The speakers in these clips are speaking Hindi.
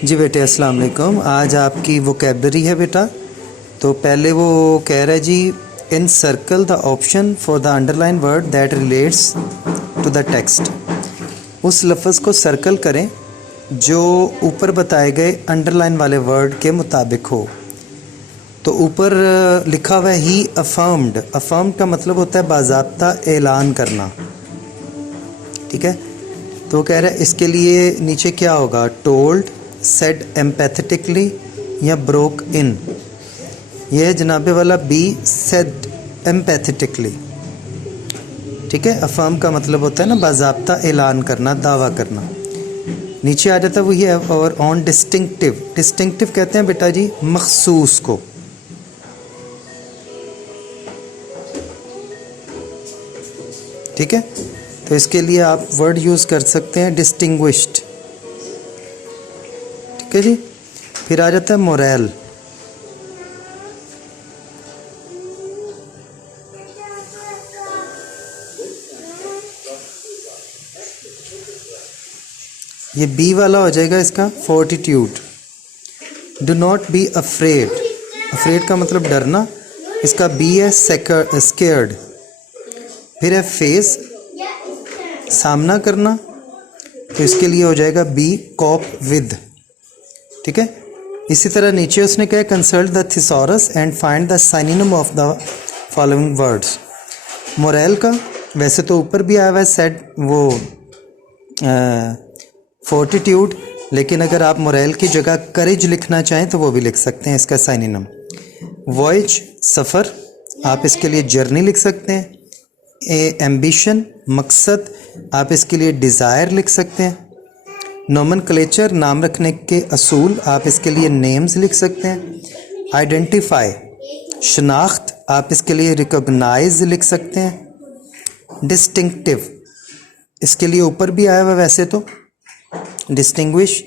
जी बेटे अस्सलाम वालेकुम। आज आपकी वोकेबलरी है बेटा। तो पहले वो कह रहा है जी, in circle the option for the underline word that relates to the text. उस लफ्ज़ को सर्कल करें जो ऊपर बताए गए अंडरलाइन वाले वर्ड के मुताबिक हो। तो ऊपर लिखा हुआ है ही अफर्म्ड। अफर्म्ड का मतलब होता है बाज़ाब्ता ऐलान करना, ठीक है। तो कह रहा है इसके लिए नीचे क्या होगा, टोल्ड, सेड एम्पैथेटिकली या ब्रोक इन। यह है जनाबे वाला बी, सेड एम्पैथेटिकली, ठीक है। अफर्म का मतलब होता है ना बाज़ाब्ता ऐलान करना, दावा करना। नीचे आ जाता है वही है। और ऑन डिस्टिंक्टिव। डिस्टिंक्टिव कहते हैं बेटा जी मखसूस को, ठीक है। तो इसके लिए आप वर्ड यूज़ कर सकते हैं डिस्टिंग्विश्ड, ठीक है जी। फिर आ जाता है मोरल। ये बी वाला हो जाएगा इसका, fortitude. Do not be afraid. Afraid का मतलब डरना, इसका बी है स्केर्ड। फिर है फेस, सामना करना, तो इसके लिए हो जाएगा बी, कॉप विद, ठीक है। इसी तरह नीचे उसने कहा consult the thesaurus and find the synonym of the following words. Moral का वैसे तो ऊपर भी आया हुआ है सेड, वो फोर्टिट्यूड, लेकिन अगर आप मोरल की जगह करेज लिखना चाहें तो वो भी लिख सकते हैं इसका सिनोनिम। वॉयज, सफ़र, आप इसके लिए जर्नी लिख सकते हैं। एम्बिशन, मकसद, आप इसके लिए डिज़ायर लिख सकते हैं। नोमेनक्लेचर, नाम रखने के असूल, आप इसके लिए नेम्स लिख सकते हैं। आइडेंटिफाई, शनाख्त, आप इसके लिए रिकॉग्नाइज लिख सकते हैं। डिस्टिंक्टिव, इसके लिए ऊपर भी आया हुआ वैसे तो डिस्टिंग्विश,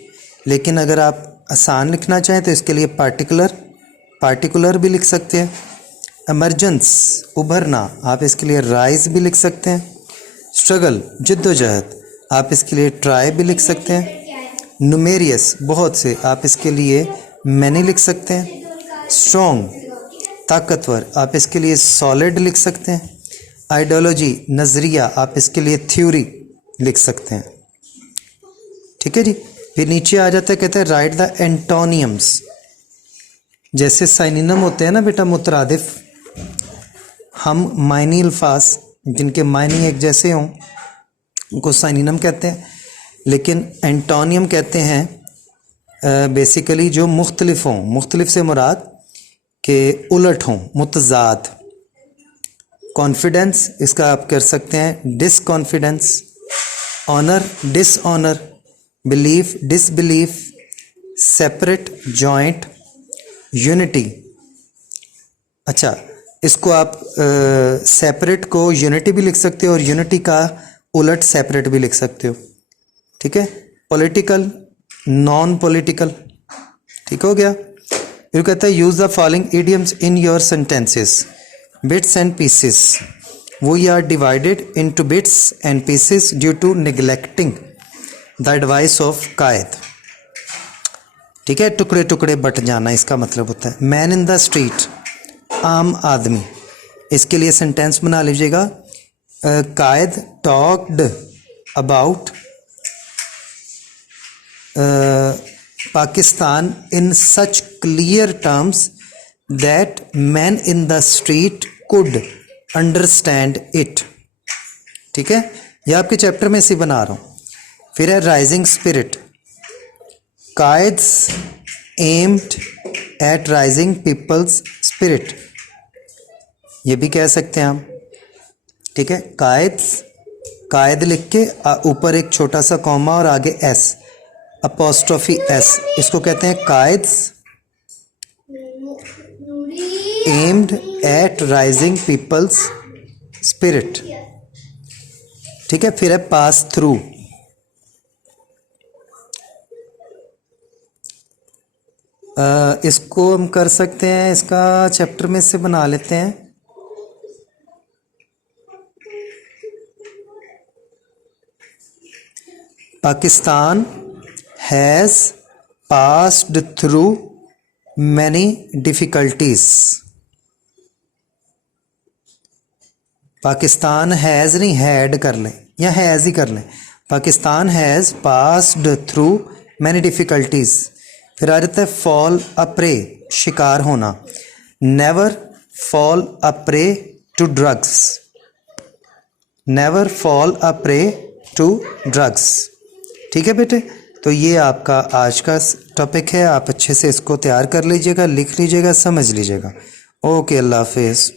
लेकिन अगर आप आसान लिखना चाहें तो इसके लिए पार्टिकुलर भी लिख सकते हैं। एमरजेंस, उभरना, आप इसके लिए राइज भी लिख सकते हैं। स्ट्रगल, जिद्दोजहद, आप इसके लिए ट्राई भी लिख सकते हैं। नुमेरियस, बहुत से, आप इसके लिए मैनी लिख सकते हैं। स्ट्रॉन्ग, ताकतवर, आप इसके लिए सॉलिड लिख सकते हैं। आइडियोलॉजी, नज़रिया, आप इसके लिए थ्योरी लिख सकते हैं, ठीक है जी। फिर नीचे आ जाता है, कहते हैं राइट द एंटोनियम्स। जैसे साइनिनम होते हैं ना बेटा मुतरादिफ, हम मायनी अल्फाज जिनके मायनी एक जैसे हों उनको साइनिनम कहते हैं, लेकिन एंटोनियम कहते हैं बेसिकली जो मुख्तलिफ हों। मुख्तलिफ से मुराद के उलट हों, मुतजाद। कॉन्फिडेंस, इसका आप कर सकते हैं disconfidence. Honour, dishonour. Belief, disbelief. Separate, joint. Unity, अच्छा इसको आप सेपरेट को यूनिटी भी लिख सकते हो और यूनिटी का उलट सेपरेट भी लिख सकते हो, ठीक है। पॉलिटिकल, नॉन पॉलिटिकल, ठीक हो गया। फिर कहता है use the following idioms in your sentences. Bits and pieces, we are divided into bits and pieces due to neglecting the advice of Quaid, ठीक है। टुकड़े टुकड़े बट जाना इसका मतलब होता है। मैन इन द स्ट्रीट, आम आदमी, इसके लिए सेंटेंस बना लीजिएगा। Quaid talked about Pakistan in such clear terms that man in the street could understand it, ठीक है। यह आपके चैप्टर में से बना रहा हूँ। फिर है rising spirit. Quaid's aimed at rising people's spirit, ये भी कह सकते हैं हम, ठीक है। कायद्स, कायद लिख के ऊपर एक छोटा सा कॉमा और आगे एस, अपोस्ट्रोफी एस, इसको कहते हैं Quaid's aimed at rising people's spirit, ठीक है। फिर है पास थ्रू। इसको हम कर सकते हैं, इसका चैप्टर में से बना लेते हैं। Pakistan has passed through many difficulties. Pakistan has नहीं हैड कर लें या हैज़ ही कर लें। Pakistan has passed through many difficulties. फिर आ जाता है फॉल अ प्रे, शिकार होना। Never fall a prey to drugs. Never fall a prey to drugs. ठीक है बेटे, तो ये आपका आज का टॉपिक है। आप अच्छे से इसको तैयार कर लीजिएगा, लिख लीजिएगा, समझ लीजिएगा। ओके, अल्लाह हाफिज़।